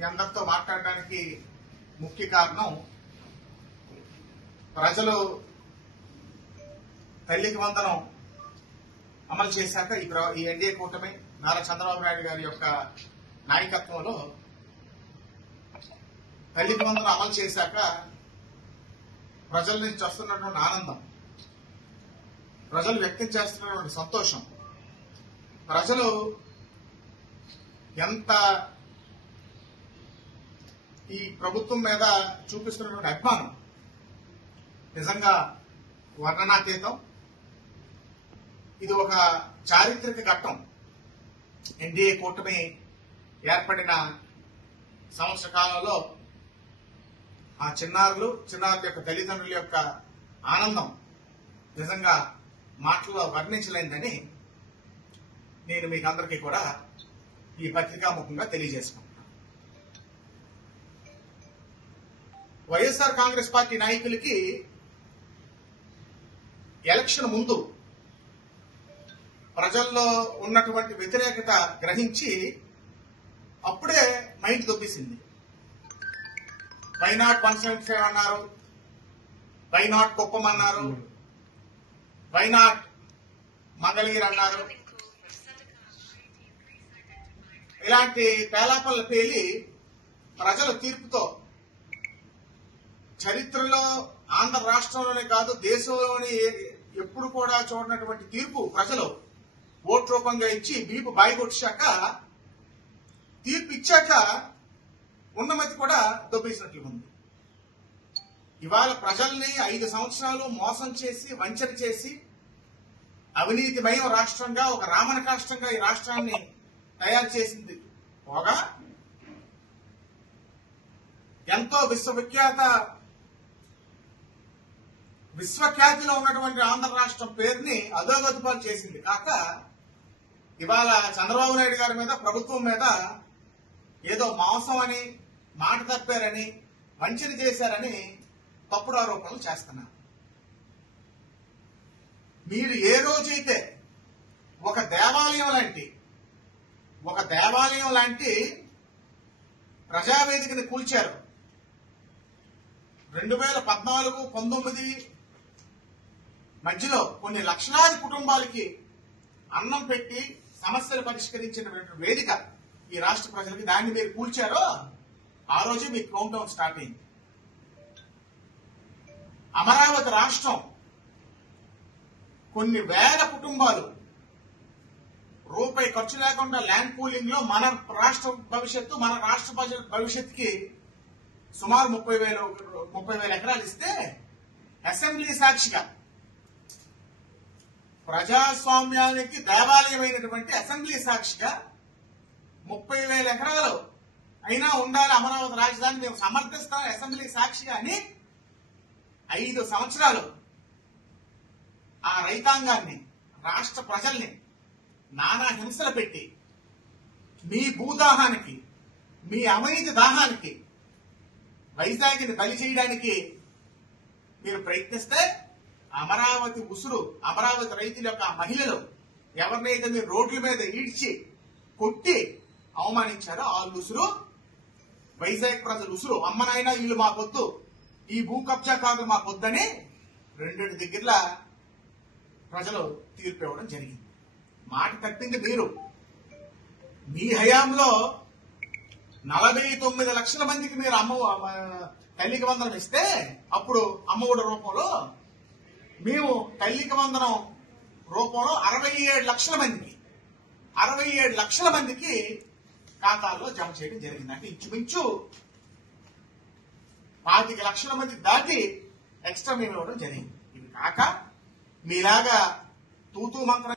మీ అందరితో మాట్లాడడానికి ముఖ్య కారణం ప్రజలు తల్లికి వందనం అమలు చేశాక ఈ ఎన్డీఏ కూటమి నారా చంద్రబాబు నాయుడు గారి యొక్క నాయకత్వంలో తల్లికి వందనం అమలు చేశాక ప్రజల నుంచి వస్తున్నటువంటి ఆనందం, ప్రజలు వ్యక్తం చేస్తున్నటువంటి సంతోషం, ప్రజలు ఎంత ఈ ప్రభుత్వం మీద చూపిస్తున్నటువంటి అభిమానం నిజంగా వర్ణనాతీతం. ఇది ఒక చారిత్రక ఘట్టం. ఎన్డీఏ కూటమి ఏర్పడిన సంవత్సర కాలంలో ఆ చిన్నారుల యొక్క తల్లిదండ్రుల యొక్క ఆనందం నిజంగా మాటల్లో వర్ణించలేనిదని నేను మీకు అందరికీ కూడా ఈ పత్రికాముఖంగా తెలియజేసుకుంటున్నాను. వైఎస్ఆర్ కాంగ్రెస్ పార్టీ నాయకులకి ఎలక్షన్ ముందు ప్రజల్లో ఉన్నటువంటి వ్యతిరేకత గ్రహించి అప్పుడే మైండ్ దొబ్బేసింది. వై నాట్ 175 అన్నారు, వై నాట్ కుప్పం అన్నారు, వై నాట్ మంగళగిరి అన్నారు. ఇలాంటి పేలాపల్ల పేలి ప్రజల తీర్పుతో చరిత్రలో ఆంధ్ర రాష్ట్రంలోనే కాదు దేశంలోని ఎప్పుడు కూడా చూడనటువంటి తీర్పు ప్రజలు ఓటు రూపంగా ఇచ్చి బీపు బాయిగొచ్చాక తీర్పు ఇచ్చాక ఉన్నమతి కూడా దొబ్బేసినట్లు ఉంది. ఇవాళ ప్రజల్ని 5 సంవత్సరాలు మోసం చేసి వంచన చేసి అవినీతిమయం రాష్ట్రంగా ఒక రామణ రాష్ట్రంగా ఈ రాష్ట్రాన్ని తయారు చేసింది పోగా ఎంతో విశ్వఖ్యాతిలో ఉన్నటువంటి ఆంధ్ర రాష్ట్రం పేరుని అధోగతిపాలు చేసింది కాక ఇవాళ చంద్రబాబు నాయుడు గారి మీద ప్రభుత్వం మీద ఏదో మోసం అని, మాట తప్పారని, వంచన చేశారని తప్పుడు ఆరోపణలు చేస్తున్నారు. మీరు ఏ రోజైతే ఒక దేవాలయం లాంటి ప్రజావేదికని కూల్చారు, 2014-19 మధ్యలో కొన్ని లక్షలాది కుటుంబాలకి అన్నం పెట్టి సమస్యలు పరిష్కరించిన వేదిక ఈ రాష్ట్ర ప్రజలకి, దాన్ని మీరు కూల్చారో ఆ రోజే మీ కౌంట్ డౌన్ స్టార్ట్ అయింది. అమరావతి రాష్ట్రం కొన్ని వేల కుటుంబాలు రూపాయి ఖర్చు లేకుండా ల్యాండ్ పూలింగ్ లో మన రాష్ట్ర భవిష్యత్తుకి సుమారు 30,000 ఎకరాలు ఇస్తే అసెంబ్లీ సాక్షిగా ప్రజాస్వామ్యానికి దేవాలయమైనటువంటి అసెంబ్లీ సాక్షిగా 30,000 ఎకరాలు అయినా ఉండాలి అమరావతి రాజధాని, మేము సమర్థిస్తాం అసెంబ్లీ సాక్షిగా అని 5 సంవత్సరాలు ఆ రైతాంగాన్ని, రాష్ట్ర ప్రజల్ని నానా హింసలు పెట్టి మీ భూదాహానికి, మీ అవినీతి దాహానికి వైజాగ్ని బలి చేయడానికి మీరు ప్రయత్నిస్తే అమరావతి రైతుల యొక్క మహిళలు ఎవరినైతే మీరు రోడ్ల మీద ఈడ్చి కొట్టి అవమానించారో ఆ ఉసురు వైజాగ్ ప్రజలు ఉసురు అమ్మనైనా వీళ్ళు మాకొద్దు, ఈ భూ కబ్జాకారులు మాకొద్దని 2 దగ్గరలా ప్రజలు తీర్పు ఇవ్వడం జరిగింది. మాట తప్పింది మీరు. మీ హయాంలో 49 లక్షల మందికి మీరు తల్లికి వందనం ఇస్తే అప్పుడు అమ్మఒడి రూపంలో మేము తల్లికి వందనం రూపంలో 67 లక్షల మందికి ఖాతాల్లో జమ చేయడం జరిగింది. అంటే ఇంచుమించు 25 లక్షల మందికి దాటి ఎక్స్ట్రా మేము ఇవ్వడం జరిగింది. ఇవి కాక మీలాగా తూతూ మంత్రం